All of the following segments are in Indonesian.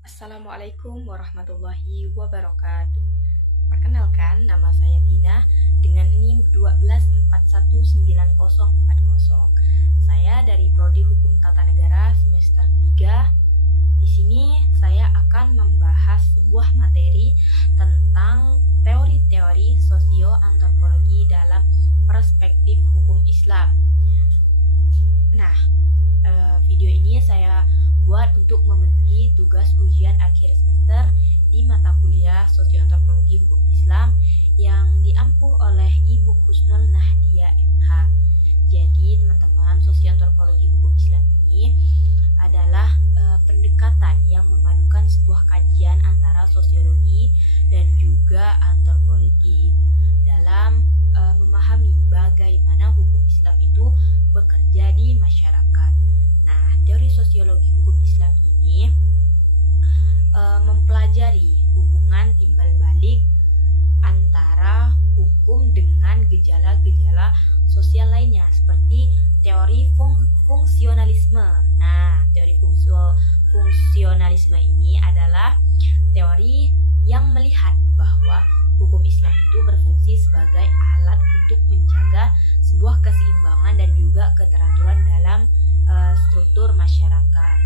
Assalamualaikum warahmatullahi wabarakatuh. Perkenalkan, nama saya Tina dengan NIM 124194040. Saya dari Prodi Hukum Tata Negara semester 3. Di sini saya akan membahas sebuah materi tentang teori-teori sosio-antropologi dalam perspektif hukum Islam. Nah, video ini saya buat untuk memenuhi tugas ujian akhir semester di mata kuliah Sosioantropologi Hukum Islam yang diampuh oleh Ibu Husnul Nahdia MH. Jadi teman-teman, Sosioantropologi Hukum Islam ini adalah pendekatan yang memadukan sebuah kajian antara sosiologi dan juga antropologi dalam memahami bagaimana hukum Islam itu bekerja di masyarakat. Nah, teori sosiologi hukum Islam ini mempelajari hubungan timbal balik antara hukum dengan gejala-gejala sosial lainnya seperti teori fungsionalisme. Nah, teori fungsionalisme ini adalah teori yang melihat bahwa hukum Islam itu berfungsi sebagai alat untuk menjaga sebuah keseimbangan dan juga keteraturan dalam struktur masyarakat.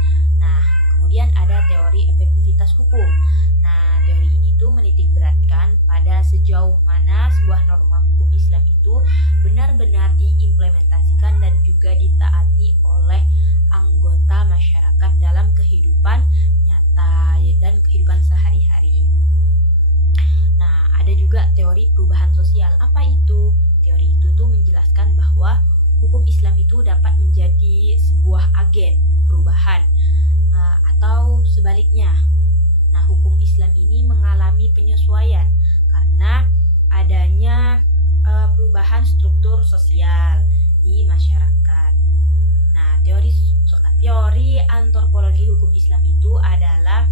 Nah, kemudian ada teori efektivitas hukum. Nah, teori ini tuh menitik beratkan pada sejauh mana sebuah norma hukum Islam itu benar-benar diimplementasikan dan juga ditaati oleh anggota masyarakat dalam kehidupan nyata dan kehidupan sehari-hari. Nah, ada juga teori perubahan sosial. Apa itu? Teori itu tuh menjelaskan bahwa hukum Islam itu dapat menjadi sebuah agen perubahan atau sebaliknya. Nah, hukum Islam ini mengalami penyesuaian karena adanya perubahan struktur sosial di masyarakat. Nah, teori antropologi hukum Islam itu adalah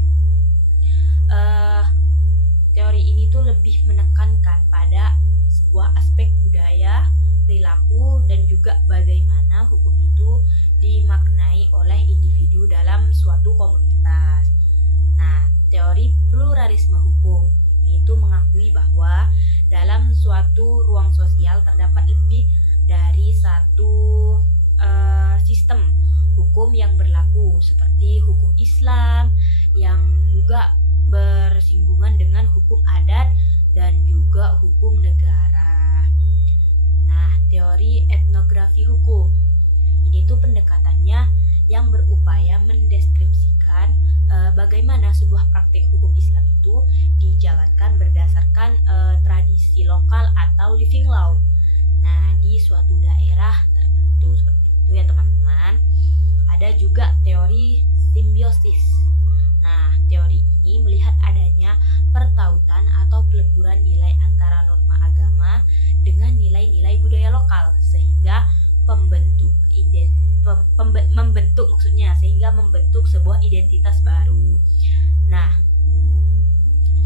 teori ini tuh lebih menekankan pada sebuah aspek budaya, perilaku, dan juga bagaimana hukum itu dimaknai oleh individu dalam suatu komunitas. Nah, teori pluralisme hukum ini tuh mengakui bahwa dalam suatu ruang sosial terdapat lebih dari satu sistem hukum yang berlaku seperti hukum Islam yang juga bersinggungan dengan hukum adat dan juga hukum negara. Nah, teori etnografi hukum ini tuh pendekatannya yang berupaya mendeskripsikan bagaimana sebuah praktik hukum Islam itu dijalankan berdasarkan tradisi lokal atau living law. Nah, di suatu daerah tertentu seperti itu ya teman-teman. Ada juga teori simbiosis. Nah, teori ini melihat adanya pertautan atau peleburan nilai antara norma agama dengan nilai-nilai budaya lokal sehingga membentuk sebuah identitas baru. Nah,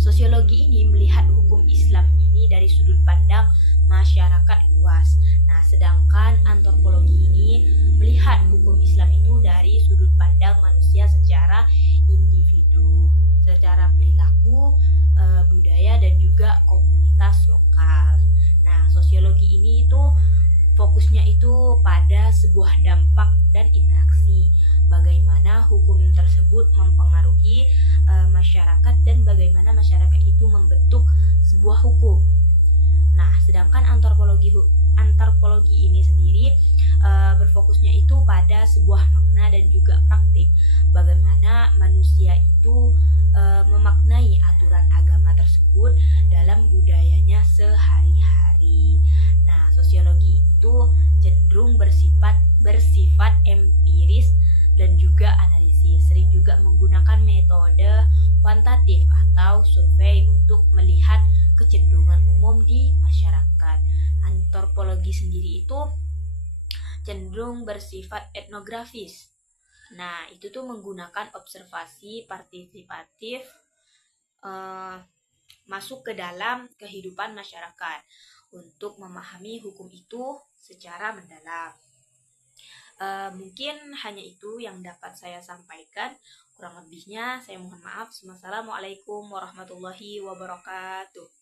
sosiologi ini melihat hukum Islam ini dari sudut pandang masyarakat luas. Nah, sedangkan antropologi ini melihat hukum Islam itu dari sudut pandang manusia secara individu, secara perilaku, budaya, dan juga komunitas lokal. Nah, sosiologi ini itu fokusnya itu pada sebuah dampak dan interaksi. Bagaimana hukum tersebut mempengaruhi masyarakat dan bagaimana masyarakat itu membentuk sebuah hukum. Nah, sedangkan antropologi ini sendiri berfokusnya itu pada sebuah makna dan juga praktik. Bagaimana manusia itu memaknai aturan agama tersebut dalam budayanya sehari-hari. Nah, sosiologi itu cenderung bersifat empiris dan juga analisis. Sering juga menggunakan metode kuantitatif atau survei untuk melihat kecenderungan umum di masyarakat. Antropologi sendiri itu cenderung bersifat etnografis. Nah, itu tuh menggunakan observasi partisipatif masuk ke dalam kehidupan masyarakat untuk memahami hukum itu secara mendalam. Mungkin hanya itu yang dapat saya sampaikan. Kurang lebihnya saya mohon maaf. Wassalamualaikum warahmatullahi wabarakatuh.